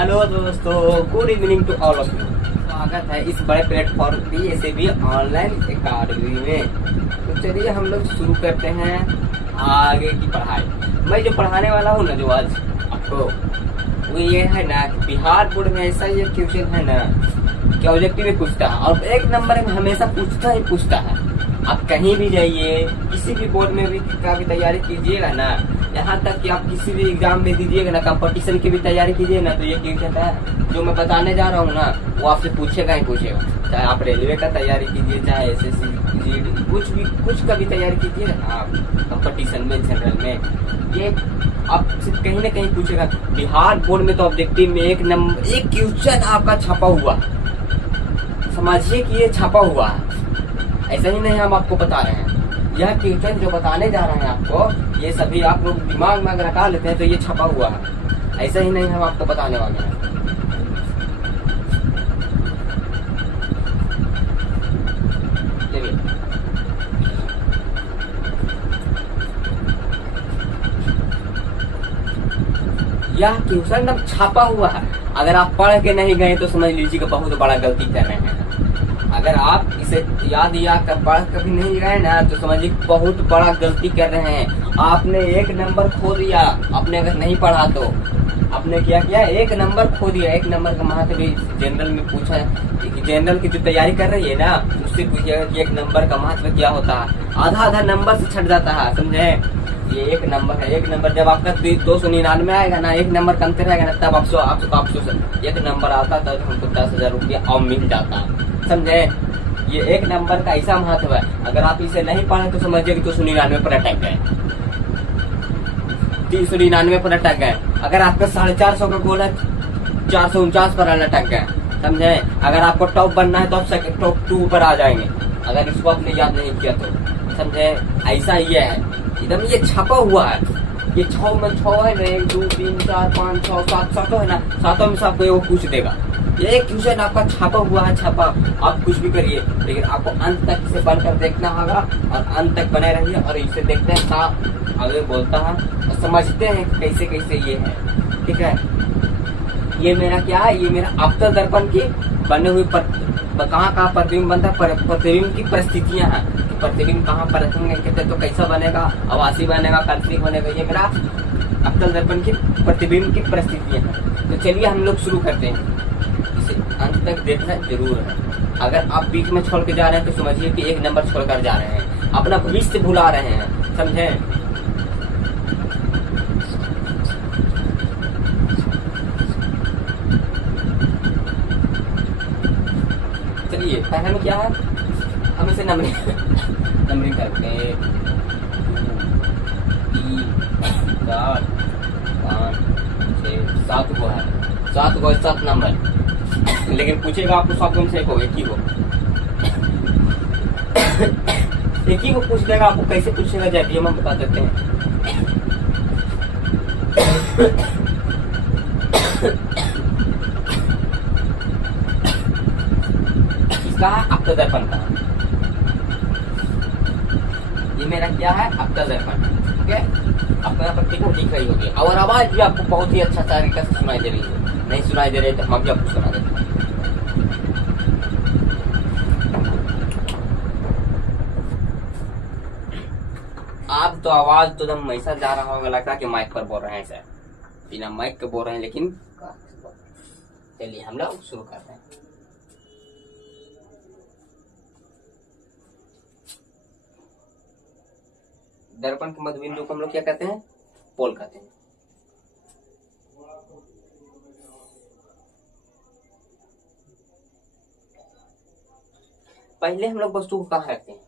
Hello दोस्तों, good evening to all of you. स्वागत है इस बड़े प्लेटफॉर्म PSAB ऑनलाइन अकाडमी में। तो चलिए हम लोग शुरू करते हैं आगे की पढ़ाई। मैं जो पढ़ाने वाला हूँ ना जो आज आपको, वो ये है ना कि बिहार बोर्ड में ऐसा ये क्वेश्चन है ना कि ऑब्जेक्टिव में पूछता है और एक नंबर में हमेशा पूछता है। आप कहीं भी जाइए, किसी भी बोर्ड में भी का भी तैयारी कीजिएगा ना, यहाँ तक कि आप किसी भी एग्जाम में दीजिएगा ना, कंपटीशन की भी तैयारी कीजिए ना, तो ये क्वेश्चन है जो मैं बताने जा रहा हूँ ना, वो आपसे पूछेगा ही पूछेगा। चाहे आप रेलवे का तैयारी कीजिए, चाहे SSC कुछ का भी तैयारी कीजिए ना आप कंपटीशन में, जनरल में, ये आपसे कहीं ना कहीं पूछेगा। बिहार बोर्ड में तो ऑब्जेक्टिव में एक क्वेश्चन आपका छपा हुआ, समझिए कि ये छपा हुआ है। ऐसा ही नहीं हम आपको बता रहे हैं, यह क्वेश्चन जो बताने जा रहे हैं आपको, ये सभी आप लोग दिमाग में अगर रखा लेते हैं तो ये छपा हुआ है। ऐसा ही नहीं हम आपको बताने वाले हैं। यह क्वेश्चन अब छापा हुआ है। अगर आप पढ़ के नहीं गए तो समझ लीजिए कि बहुत बड़ा गलती कर रहे हैं। अगर आप इसे याद या कर पढ़ कभी नहीं गए ना, तो समझिए बहुत बड़ा गलती कर रहे हैं। आपने एक नंबर खो दिया, आपने अगर नहीं पढ़ा तो आपने क्या किया, एक नंबर खो दिया। एक नंबर का महत्व भी जनरल में पूछा है कि जनरल की जो तैयारी कर रही है ना, उससे पूछिएगा कि एक नंबर का महत्व क्या होता है। आधा नंबर से छट जाता है, समझे। ये एक नंबर है, एक नंबर जब आपका 299 आएगा ना, एक नंबर का अंतर आएगा ना, तब आपको एक नंबर आता तो हमको 10,000 रुपया और मिल जाता, समझे। ये एक नंबर का ऐसा महत्व है। अगर आप इसे नहीं पढ़े तो समझिए कि 299 पर अटक गए, 399 पर अटक गए। अगर आपका 450 का गोल है, 449 पर अटक गए, समझे। अगर आपको टॉप बनना है तो आप टॉप 2 पर आ जाएंगे, अगर इसको आपने याद नहीं किया तो, समझे। ऐसा ये है, एकदम ये छपा हुआ है। ये 6 में 6 है ना, 1 2 3 4 5 6 7 7 है ना, 7 में से आपको वो पूछ देगा। ये एक क्वेश्चन आपका छापा हुआ है, छापा। आप कुछ भी करिए, लेकिन आपको अंत तक इसे बनकर देखना होगा और अंत तक बने रहिए और इसे देखते हैं कहाँ आगे बोलता है और समझते हैं कैसे कैसे ये है, ठीक है। ये मेरा क्या है, ये मेरा अवतल दर्पण की बने हुए कहाँ प्रतिबिंब बनता है, प्रतिबिंब की परिस्थितियां हैं। प्रतिबिंब कहाँ पर रखेंगे तो कैसा बनेगा, आवासीय बनेगा, काल्पनिक बनेगा। ये मेरा अवतल दर्पण की प्रतिबिंब की परिस्थितियां हैं। तो चलिए हम लोग शुरू करते हैं। इसे अंत तक देखना जरूर है। अगर आप बीच में छोड़ के जा रहे हैं तो समझिए कि एक नंबर छोड़कर जा रहे हैं, अपना भविष्य भुला रहे हैं, समझे। चलिए पहले में क्या है, हम इसे नंबरिंग करके 2 3 4 5 6 7 को है, 7 नंबर। लेकिन पूछेगा आपको 7 में से एक ही हो एक ही को पूछ देगा। आपको कैसे पूछेगा जब हम बता देते हैं। इसका है अवतल दर्पण का, ये मेरा क्या है, अवतल दर्पण, ठीक है। अपना प्रतिबिंब दिख रही होगी और आवाज भी आपको बहुत ही अच्छा तरीके से सुनाई दे रही है। नहीं सुनाई दे रही तो हम भी आपको सुना देते हैं। आप तो आवाज तो एकदम ऐसा जा रहा होगा, लगता है कि माइक पर बोल रहे हैं सर, बिना माइक के बोल रहे हैं। लेकिन चलिए हम लोग शुरू करते हैं। दर्पण के मध्य बिंदु को हम लोग क्या कहते हैं, पोल कहते हैं। पहले हम लोग वस्तु को कहाँ रखते हैं,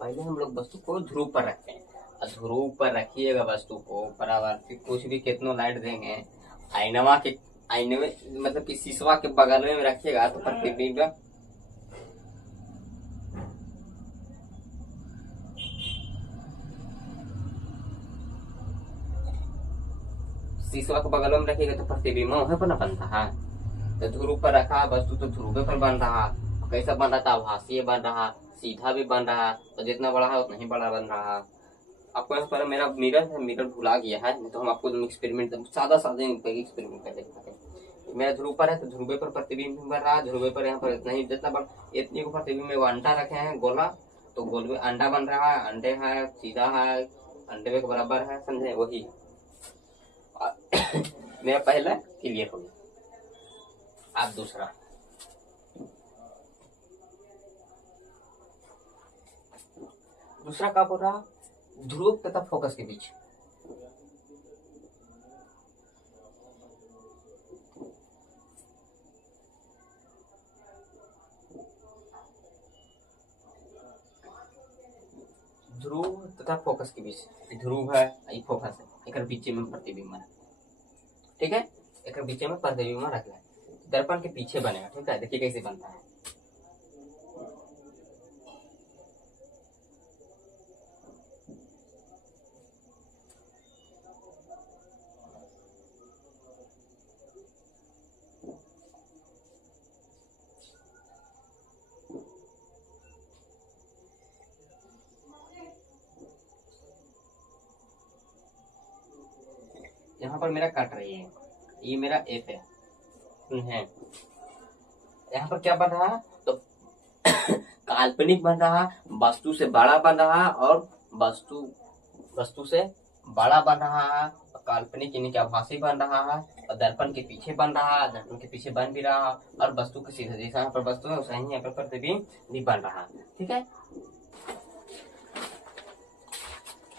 पहले हम लोग वस्तु को ध्रुव पर रखते हैं। और ध्रुव पर रखिएगा वस्तु को, परावर्तित कुछ भी कितनों लाइट देंगे, आईने में मतलब कि शीशवा के बगल में रखिएगा तो प्रतिबिंब शीशवा के बगल में रखिएगा तो प्रतिबिंब वहां पर न बनता है। तो ध्रुव पर रखा वस्तु तो ध्रुव पर बन रहा, कैसा बन रहा था, आभासीय बन रहा, सीधा भी बन रहा, और जितना बड़ा है उतना ही बड़ा बन रहा। आपको यहाँ पर मेरा मिरर है, मिरर भुला गया है, तो हम आपको एक्सपेरिमेंट सादा एक्सपेरिमेंट कर दिखाते हैं। मेरा ध्रुव पर है तो ध्रुवे पर प्रतिबिंब बन रहा है, ध्रुवे पर यहाँ पर इतना ही जितना बन इतनी को प्रतिबिंब में वो अंडा रखे हैं गोला, तो गोल में अंडा बन रहा है, अंडे है सीधा है, अंडे के बराबर है, समझे वही। मेरा पहला क्लियर हो गया। अब दूसरा क्या बोल रहा, ध्रुव तथा फोकस के बीच। ध्रुव तथा फोकस के बीच, ध्रुव है ये फोकस है, एक बीच में प्रतिबिंब है, ठीक है, एक बीच में प्रतिबिंब रख है, दर्पण के पीछे बनेगा, ठीक है। देखिए कैसे बनता है। यहाँ पर मेरा कट रही है, ये मेरा एफ है, यहाँ पर क्या बन रहा है तो काल्पनिक बन रहा, वस्तु से बड़ा बन रहा और वस्तु से बड़ा बन रहा है, काल्पनिक यानी कि आभासी बन रहा है, और दर्पण के पीछे बन रहा है, दर्पण के पीछे बन भी रहा है, और वस्तु के सीधा जैसा यहाँ पर वस्तु है वैसा ही यहाँ पर प्रतिबिंब भी बन रहा है, ठीक है।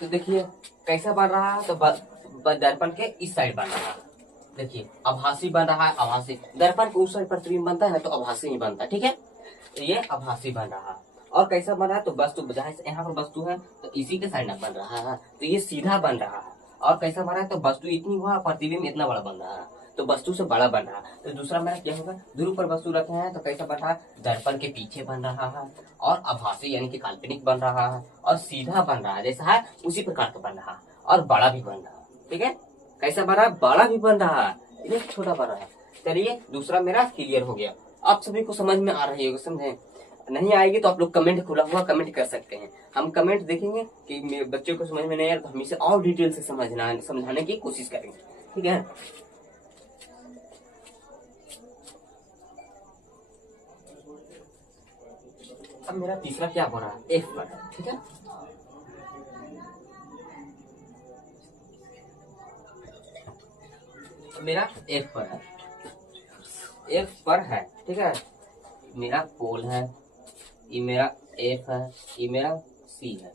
तो देखिए कैसा बन रहा है, तो दर्पण के इस साइड बन रहा है, देखिए आभासी बन रहा है, आभासी दर्पण के उस साइड प्रतिबिंब बनता है ना तो आभासी ही बनता है, ठीक है। तो ये आभासी बन रहा है, और कैसा बन रहा है तो वस्तु यहाँ पर वस्तु है तो इसी के साइड बन रहा है, तो ये सीधा बन रहा है, और कैसा बन रहा है तो वस्तु इतनी हुआ प्रतिबिंब इतना बड़ा बन रहा है, तो वस्तु से बड़ा बन रहा है। तो दूसरा मेरा क्या होगा, ध्रुव पर वस्तु रखे हैं तो कैसा बन रहा है, दर्पण के पीछे बन रहा है, और आभासी यानी कि काल्पनिक बन रहा है, और सीधा बन रहा है जैसा है उसी प्रकार का बन रहा है, और बड़ा भी बन रहा है, ठीक है। कैसा बन रहा है, बड़ा भी बन रहा है, ये छोटा बन रहा है। चलिए दूसरा मेरा क्लियर हो गया। आप सभी को समझ में आ रही होगी, समझे। नहीं आएगी तो आप लोग कमेंट खुला हुआ कमेंट कर सकते हैं, हम कमेंट देखेंगे कि बच्चों को समझ में नहीं आया तो हम इसे और डिटेल से समझाने की कोशिश करेंगे, ठीक है। अब मेरा तीसरा क्या बोल रहा है, एफ पर, ठीक है। मेरा एफ पर है, एफ पर है, ठीक है। मेरा पोल है, ये मेरा एफ है, ये मेरा सी है,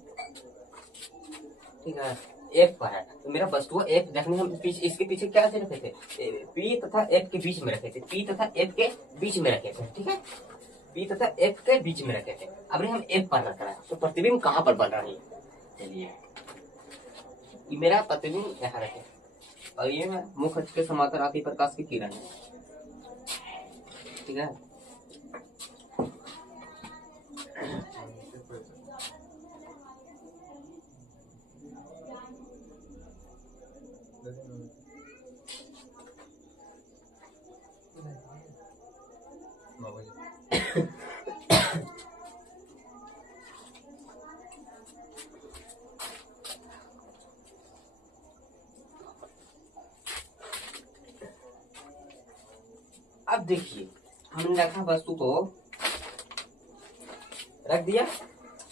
ठीक है। एफ पर है तो मेरा वस्तु एफ देखने हम पीछे इसके पीछे क्या से रखे थे, पी तथा एफ के बीच में रखे थे, पी तथा एफ के बीच में रखे थे, ठीक है, पी तथा एफ के बीच में रखे थे। अब हम एफ पर रख रहे हैं तो प्रतिबिंब कहाँ पर बन रहा है, चलिए ये मेरा प्रतिबिंब यहाँ रखे, और ये मुख्य अक्ष के समांतर आती प्रकाश की किरण है, ठीक है। अब देखिए हमने रखा वस्तु को रख दिया,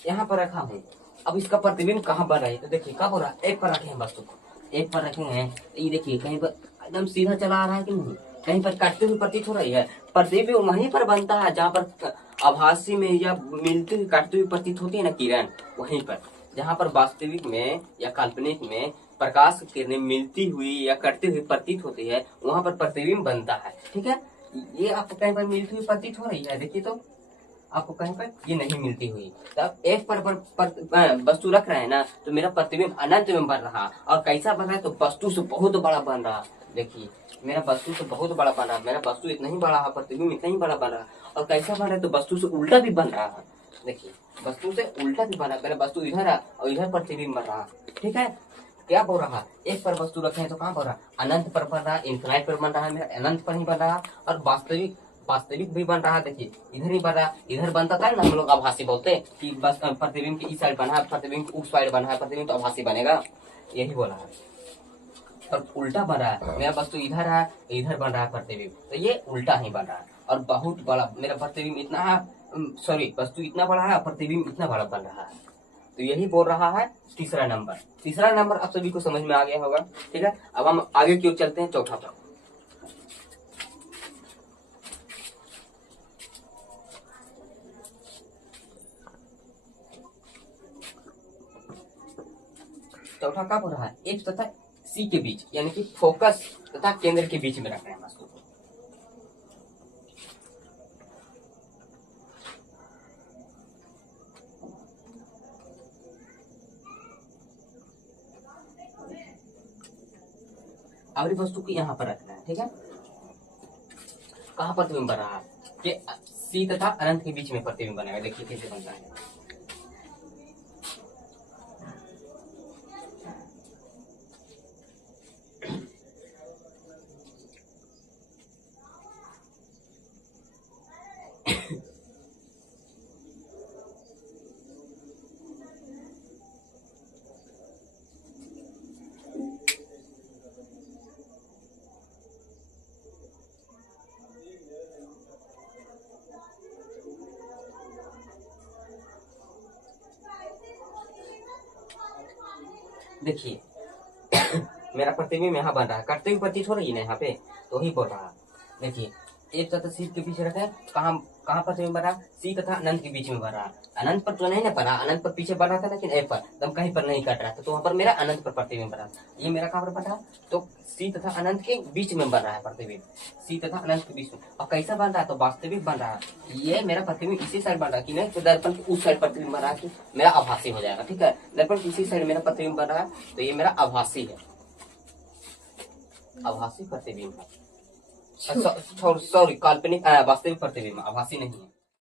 यहाँ पर रखा हूँ। अब इसका प्रतिबिंब कहाँ बन रहा है तो देखिए कब हो रहा है, एक पर रखे हैं वस्तु को, एक पर रखे हैं, ये देखिए कहीं पर एकदम सीधा चला आ रहा है कि नहीं, कहीं पर काटते हुए प्रतीत हो रही है। प्रतिबिंब वहीं पर बनता है जहाँ पर आभासी में या मिलती हुई काटती हुई प्रतीत होती है ना किरण, वहीं पर जहाँ पर वास्तविक में या काल्पनिक में प्रकाश की किरणें मिलती हुई या कटती हुई प्रतीत होती है, वहाँ पर प्रतिबिंब बनता है, ठीक है। ये आपको कहीं पर मिलती हुई प्रतीत हो रही है, देखिए तो आपको कहीं पर ये नहीं मिलती हुई, तो अब एक पर वस्तु रख रहे हैं ना तो मेरा प्रतिबिंब अनंत में बन रहा, और कैसा बन रहा है तो वस्तु से बहुत बड़ा बन रहा। देखिए मेरा वस्तु से बहुत बड़ा बन रहा, मेरा वस्तु इतना ही बड़ा है, प्रतिबिंब इतना ही बड़ा बन रहा, और कैसा बन रहा है तो वस्तु से उल्टा भी बन रहा है। देखिए वस्तु से उल्टा भी बन रहा, मेरा वस्तु इधर है और इधर प्रतिबिंब बन रहा, ठीक है। क्या बोल रहा, एक पर वस्तु रखे हैं तो कहाँ बन रहा, अनंत पर बन रहा, इन्फिनाइट पर बन रहा है, मेरा अनंत पर ही बन रहा, और वास्तविक भी बन रहा। देखिए इधर ही बन रहा, इधर बनता था ना हम लोग आभासी बोलते कि बस प्रतिबिंब की इस साइड बना है, प्रतिबिंब उस साइड बना है, प्रतिबिंब तो आभासी बनेगा, यही बोला है। और उल्टा बन रहा है, मेरा वस्तु इधर है, इधर बन रहा है प्रतिबिंब, तो ये उल्टा ही बन रहा है। और बहुत बड़ा मेरा प्रतिबिंब इतना है, सॉरी वस्तु इतना बड़ा है और प्रतिबिंब इतना बड़ा बन रहा है। तो यही बोल रहा है तीसरा नंबर। तीसरा नंबर आप सभी को समझ में आ गया होगा, ठीक है। अब हम आगे की ओर चलते हैं, चौथा पर। चौथा क्या बोल रहा है, H तथा C के बीच, यानी कि फोकस तथा केंद्र के बीच में रखना है वस्तु को। अगली वस्तु को यहाँ पर रखना है, ठीक है। कहाँ प्रतिबिंब बन रहा है, कि C तथा अनंत के बीच में प्रतिबिंब बनेगा। देखिए कैसे बनता है। देखिए मेरा प्रतिबिंब यहाँ बन रहा है, कटते हुए प्रतीत हो रही है ना यहाँ पे, तो वही बोल रहा है। देखिए एक तथा C के बीच रखे, कहाँ कहाँ प्रतिबिंब बन रहा है, C तथा अनंत के बीच में बन रहा है। अनंत पर तो नहीं ना बना, अनंत पर पीछे बन रहा था, लेकिन A पर तब कहीं पर नहीं कट रहा था, तो वहाँ पर मेरा अनंत पर प्रतिबिंब बन रहा था। ये मेरा कहाँ पर बन रहा है, तो C तथा अनंत के बीच में बन रहा है प्रतिबिंब, C तथा अनंत के बीच में। और कैसा बन रहा है, तो वास्तविक बन रहा है। ये मेरा प्रतिबिंब इसी साइड बन रहा है कि नहीं, तो दर्पण की उस साइड प्रतिबिंब बन रहा है, कि मेरा आभासी हो जाएगा, ठीक है। दर्पण की इसी साइड मेरा प्रतिबिंब बन रहा है, तो ये मेरा आभासी है, आभासी प्रतिबिंब है। सॉरी काल्पनिक, वास्तविक प्रतिबिंब, आभासी नहीं है।